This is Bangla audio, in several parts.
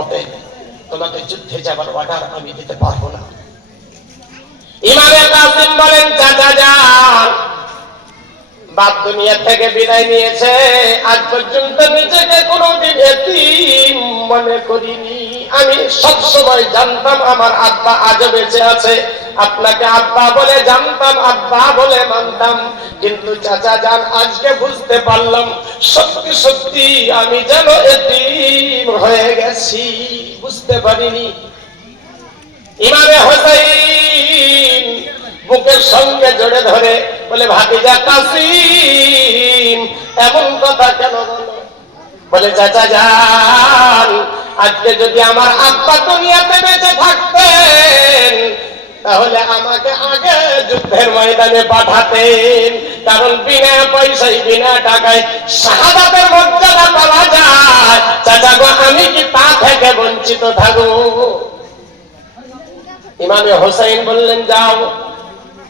অতএব তোমাকে যুদ্ধে যাবার অর্ডার আমি দিতে পারবো না। ইমামে কাসিম বলেন, চাচা যান, বাপ দুনিয়া থেকে বিদায় নিয়েছে, আজ পর্যন্ত নিজেকে কোনোদিন এতিম মনে করিনি। আমি সব সময় জানতাম আমার আব্বা আজও বেঁচে আছে, আপনাকে আব্বা বলে জানতাম, আব্বা বলে মানতাম, কিন্তু চাচা যান আজকে বুঝতে পারলাম সত্যি সত্যি আমি যেন এতিম হয়ে গেছি, বুঝতে পারিনি। ইমামে হোসেন বুকের সঙ্গে জড়ে ধরে বলে, ভাতিজা কাসিম এমন কথা কেন বলো? বলে, চাচা যান, আজকে যদি আমার আব্বা দুনিয়াতে বেঁচে থাকতেন তাহলে আমাকে আগে যুদ্ধের ময়দানে পাঠাতেন, কারণ বিনা পয়সায় বিনা টাকায় শাহাদাতের মর্যাদা পাওয়া যায়। চাচা গো, আমি কি তা থেকে বঞ্চিত থাকবো? ইমামে হোসেন বললেন, যাও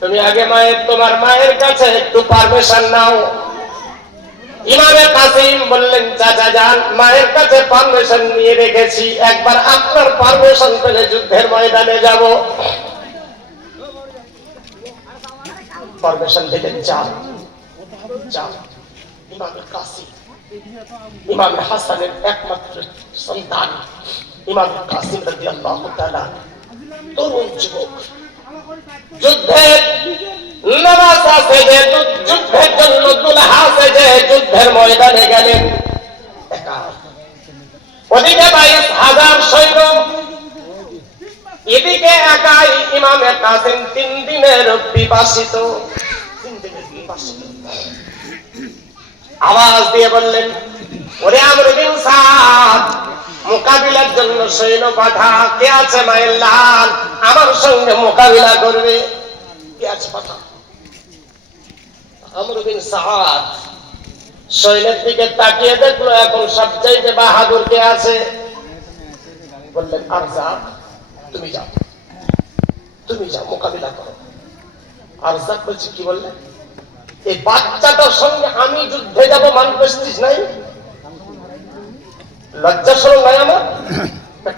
তুমি আগে তোমার মায়ের কাছে একটু পারমিশন নাও। ইমামে কাসিম বললেন, চাচা যান, মায়ের কাছে পারমিশন নিয়ে রেখেছি, একবার আপনার পারমিশন পেলে যুদ্ধের ময়দানে যাব। পারমিশন দিলেন, যান যান। ইমামে কাসিম ইমামে হাসানের একমাত্র সন্তান ইমামে কাসিম রাদিয়াল্লাহু তাআলা তরুণ যুবক, যুদ্ধের নামাজ আছে যে যুদ্ধের জন্য দুলহা সেজে যুদ্ধের ময়দানে গেলেন একা। ওদিকে 22,000 সৈন্য, এদিকে একাই ইমামে কাসিম 3 দিনের বিবাসিত। আওয়াজ দিয়ে বললেন, ওরে আমর বিন সাদ, মোকাবিলার জন্য সৈন্য পাঠা। কে আছে মায়ের লাল, আমার সঙ্গে মোকাবিলা করবে? কে আছে পাঠা? আমর বিন সাদ সৈন্যের দিকে তাকিয়ে দেখলো এখন সবচাইতে বাহাদুর কে আছে। বললেন, আরজাক, তুমি যাও, তুমি যাও, মোকাবিলা করো। আরজাক বলছে, কি বললেন? এই বাচ্চাটার সঙ্গে আমি যুদ্ধে যাব, মান প্রেস্টিজ নাই, লজ্জা শরম নাই, আমার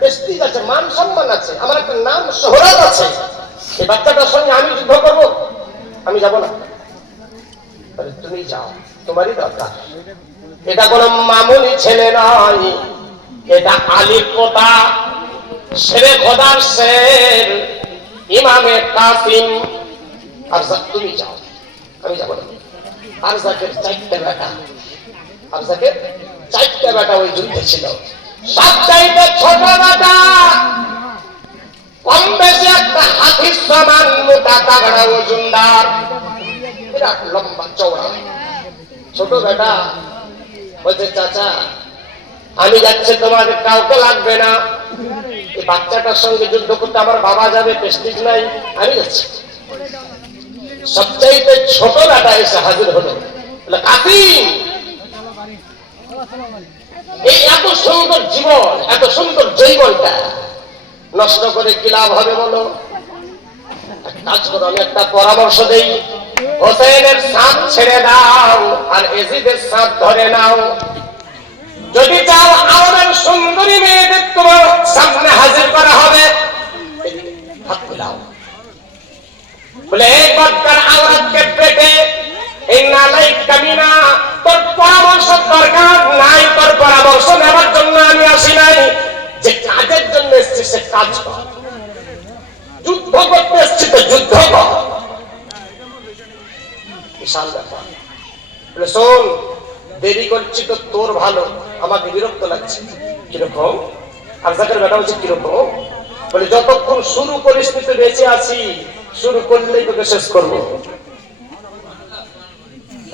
প্রেস্টিজ আছে, মান সম্মান আছে, আমার একটা নাম শোহরত আছে, এই বাচ্চাটার সঙ্গে আমি যুদ্ধ করব? আমি যাব না। তুমি যাও, তোমারই দরকার। এটা কোন মামুলি ছেলে নয়, এটা আলী কোটা, শেরে খোদার শের ইমামে কাসিম। আরজাক, তুমি যাও, আমি যাব না। আরজাকের 4টা বেটা, আরজাকের 4টা বেটা ওই যুদ্ধে ছিল। সবচাইতে ছোট বেটা কম বেশি একটা হাতির সমান মোটা তাগড়া ওজনদার, বিরাট লম্বা চওড়া। ছোট বেটা বলছে, চাচা আমি যাচ্ছি, তোমাদের কাউকে লাগবে না, এই বাচ্চাটার সঙ্গে যুদ্ধ করতে আমার বাবা যাবে, প্রেস্টিজ নাই, আমি যাচ্ছি। সবচাইতে ছোট বেটা এসে হাজির হলো, কাসিম এই এত সুন্দর জীবন, এত সুন্দর জীবনটা নষ্ট করে কি লাভ হবে বলো? কাজ করো, আমি একটা পরামর্শ দেই, হোসেনের সাথ ছেড়ে দাও আর এজিদের সাথ ধরে নাও। যদি চাও আরবের সুন্দরী মেয়েদের তোমার সামনে হাজির করা হবে, হাত মিলাও। বলে, এই বদকার আওরাতকে পেটে এই নালাই কামিনা, তোর পরামর্শ দরকার নাই, তোর পরামর্শ নেওয়ার জন্য আমি আসি নাই। যে কাজের জন্য এসছি সে কাজ কর, যুদ্ধ করতে এসছি তো যুদ্ধ কর। বিশাল ব্যাপার। বলে, শোন, দেরি করছি তো তোর ভালো, আমাকে বিরক্ত লাগছে। কিরকম? আরজাকের বেটা বলছে, কিরকম? বলে, যতক্ষণ শুরু পরিস্থিতি বেঁচে আছি, শুরু করলেই তোকে শেষ করবো।